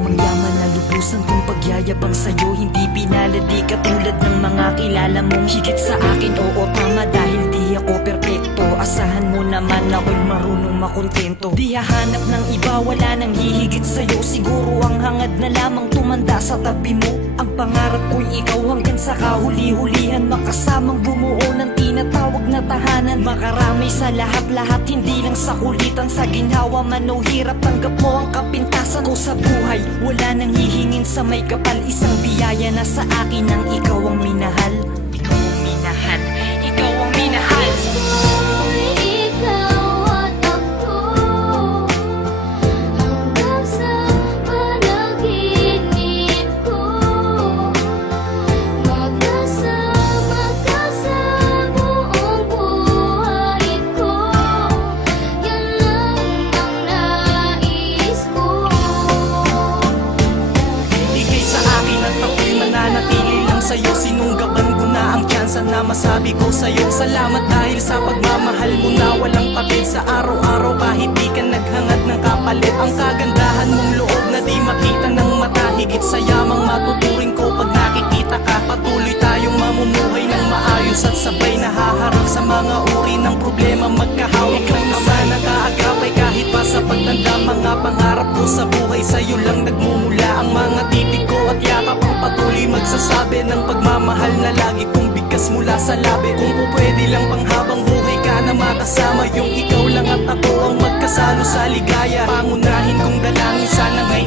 lamang yaman na lubusan kong pagyayabang sa'yo. Hindi pinaladi katulad ng mga kilala mong higit sa akin. Oo, tama, dahil di ako perpekto. Asahan mo naman ako'y marunong makontento. Di hahanap ng iba, wala nang hihigit sa'yo. Siguro ang hangad na lamang tumanda sa tabi mo. Ang pangarap ko'y ikaw hanggang sa kahuli-hulihan, makasamang bumuo ng tinatawag na tahanan. Makarami sa lahat-lahat, hindi lang sa kulitan. Sa ginhawa man o hirap, tanggap mo ang kapintasan ko sa buhay. Wala nang hihingin sa may kapal, isang biyaya na sa akin ang ikaw ang minahal. Ikaw ang minahal, ikaw ang minahal. Sa'yo, sinunggaban ko na ang tsansa na masabi ko sa'yo. Salamat dahil sa pagmamahal mo na walang patid. Sa araw-araw kahit di ka naghangad ng kapalit. Ang kagandahan mong loob na di makita ng mata. Higit sa yamang matuturing ko pag nakikita ka. Patuloy tayong mamumuhay ng maayos at sabay nahaharap sa mga uri ng problema. Magkahawak ng ama na kaagapay kahit pa sa pagtanda. Mga pangarap ko sa buhay sa'yo lang nagmumula. Ang mga titig ko at yakap ang patuloy magsasabi ng pagmamahal na lagi kong bigkas mula sa labi. Kung pwede lang panghabang buhay ka na makasama, yung ikaw lang at ako ang magkasalo sa ligaya. Pangunahin kong dalangin sana ngay